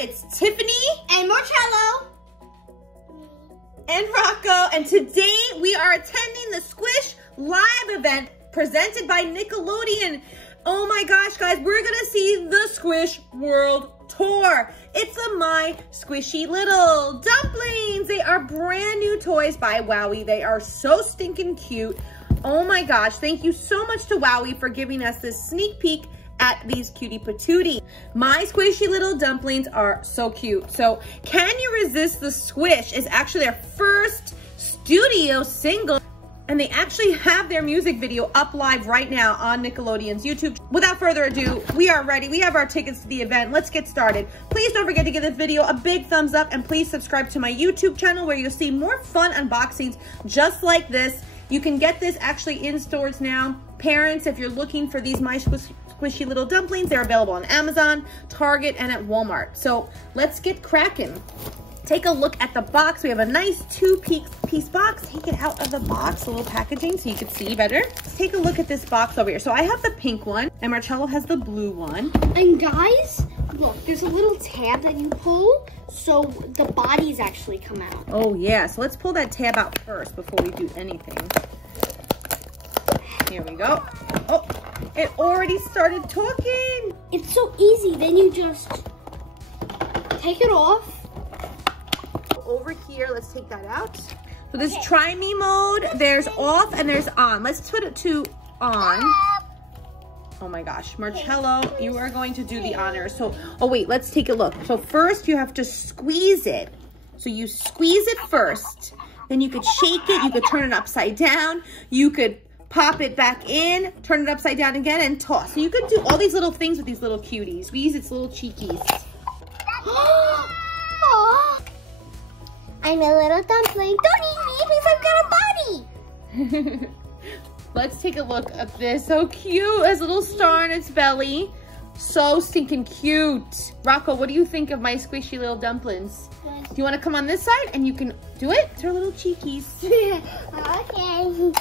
It's Tiffany and Marcello and Rocco, and today we are attending the Squish Live event presented by Nickelodeon. Oh my gosh, guys, we're gonna see the Squish World Tour. It's the My Squishy Little Dumplings. They are brand new toys by WowWee. They are so stinking cute. Oh my gosh, thank you so much to WowWee for giving us this sneak peek at these cutie patooties. My Squishy Little Dumplings are so cute. So Can You Resist the Squish is actually their first studio single, and they actually have their music video up live right now on Nickelodeon's YouTube. Without further ado, we are ready. We have our tickets to the event. Let's get started. Please don't forget to give this video a big thumbs up, and please subscribe to my YouTube channel where you'll see more fun unboxings just like this. You can get this actually in stores now. Parents, if you're looking for these My Squishy Little Dumplings, they're available on Amazon, Target, and at Walmart. So let's get cracking. Take a look at the box. We have a nice two-piece box. Take it out of the box, a little packaging so you can see better. Let's take a look at this box over here. So I have the pink one, and Marcello has the blue one. And guys, look, there's a little tab that you pull so the bodies actually come out. Oh yeah, so let's pull that tab out first before we do anything. Here we go. Oh, it already started talking. It's so easy. Then you just take it off. Over here, let's take that out. So this try me mode, there's off and there's on. Let's put it to on. Oh my gosh, Marcello, you are going to do the honors. So, oh wait, let's take a look. So first you have to squeeze it. So you squeeze it first, then you could shake it, you could turn it upside down, you could pop it back in, turn it upside down again, and toss. So you could do all these little things with these little cuties. Squeeze its little cheekies. I'm a little dumpling. Don't eat me because I've got a body. Let's take a look at this. So cute. It has a little star on its belly. So stinking cute. Rocco, what do you think of My Squishy Little Dumplings? Good. Do you want to come on this side and you can do it? They're little cheekies. Okay.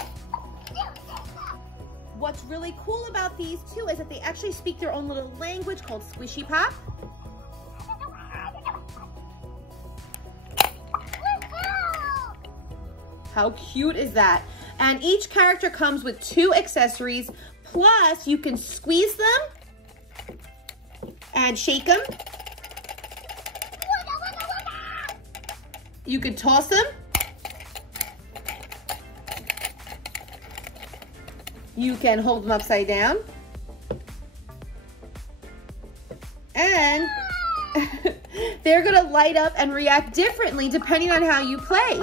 What's really cool about these too is that they actually speak their own little language called Squishy Pop. How cute is that? And each character comes with 2 accessories, plus you can squeeze them and shake them. You can toss them. You can hold them upside down. And they're gonna light up and react differently depending on how you play.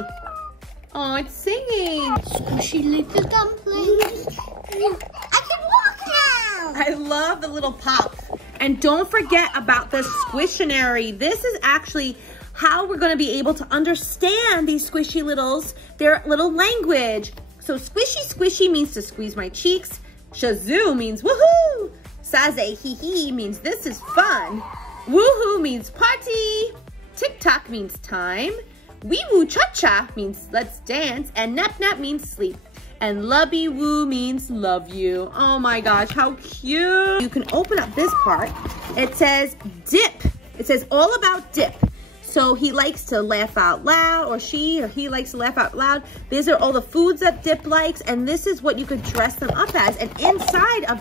Oh, it's singing. Squishy Little Dumplings. I can walk now. I love the little pop. And don't forget about the Squishionary. This is actually how we're gonna be able to understand these squishy littles, their little language. So squishy means to squeeze my cheeks. Shazoo means woohoo. Saze hee hee means this is fun. Woohoo means party. Tick-tock means time. Wee woo cha cha means let's dance, and nap nap means sleep, and lubby woo means love you. Oh my gosh, how cute. You can open up this part. It says dip. It says all about dip. So he likes to laugh out loud, or she or he likes to laugh out loud. These are all the foods that Dip likes, and this is what you could dress them up as. And inside of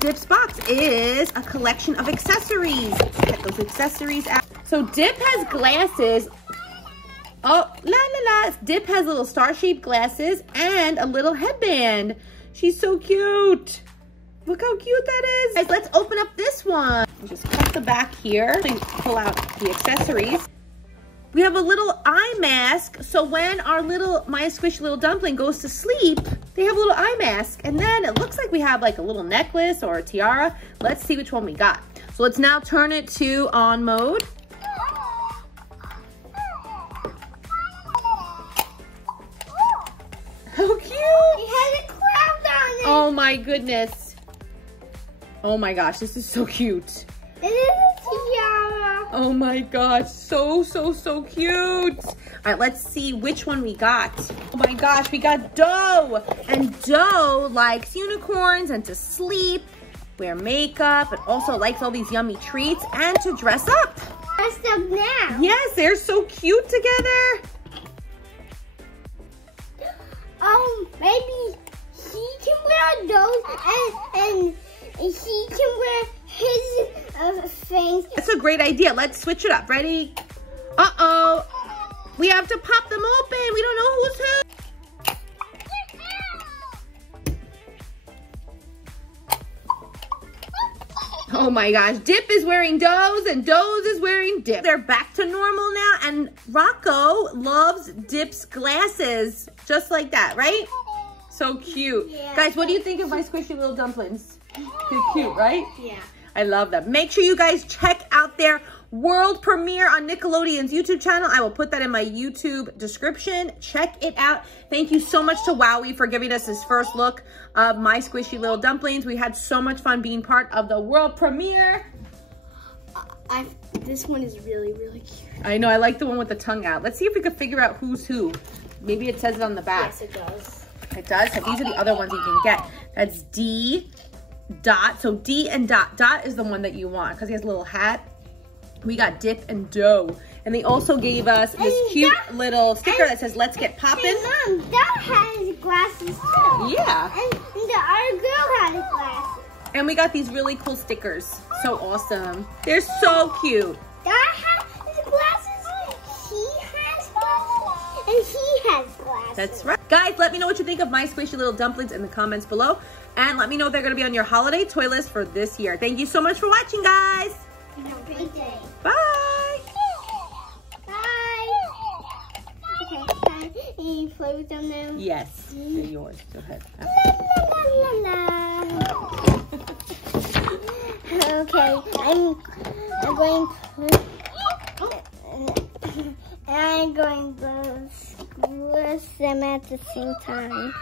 Dip's box is a collection of accessories. Let's get those accessories out. So Dip has glasses. Oh, la la la. Dip has little star-shaped glasses and a little headband. She's so cute. Look how cute that is. Guys, let's open up this one. Just cut the back here. Pull out the accessories. We have a little eye mask. So when our little My Squishy Little Dumpling goes to sleep, they have a little eye mask. And then it looks like we have like a little necklace or a tiara. Let's see which one we got. So let's now turn it to on mode. How cute. It has a crown on it. Oh my goodness. Oh my gosh, this is so cute. It is a tiara. Oh my gosh, so cute. All right, let's see which one we got. Oh my gosh, we got Doe. And Doe likes unicorns and to sleep. wear makeup, and also likes all these yummy treats and to dress up. Dressed up now. Yes, they're so cute together. Maybe he can wear those and he can wear his things. That's a great idea. Let's switch it up. Ready? Uh-oh. We have to pop them open. We don't know who's who. Oh my gosh, Dip is wearing Doze and Doze is wearing Dip. They're back to normal now, and Rocco loves Dip's glasses, just like that, right? So cute. Yeah. Guys, what do you think of my Squishy Little Dumplings? They're cute, right? Yeah. I love them. Make sure you guys check out their world premiere on Nickelodeon's YouTube channel. I will put that in my YouTube description. Check it out. Thank you so much to WowWee for giving us this first look of my Squishy Little Dumplings. We had so much fun being part of the world premiere. This one is really, really cute. I know, I like the one with the tongue out. Let's see if we can figure out who's who. Maybe it says it on the back. Yes, it does. It does? So these are the other ones you can get. That's D, Dot. So D and Dot. Dot is the one that you want because he has a little hat. We got Dip and Dough. And they also gave us this cute little sticker that says, let's get poppin'. Hey, Mom, Dot has glasses too. Yeah. And the other girl has glasses. And we got these really cool stickers. So awesome. They're so cute. Dot has glasses, he has glasses, and he has glasses. That's right. Guys, let me know what you think of my Squishy Little Dumplings in the comments below. And let me know if they're going to be on your holiday toy list for this year. Thank you so much for watching, guys. Have a great day. Bye. Bye. Okay, can you play with them now? Yes, they're yours. Go ahead. La, la, la, la. Okay, I'm going to squish them at the same time.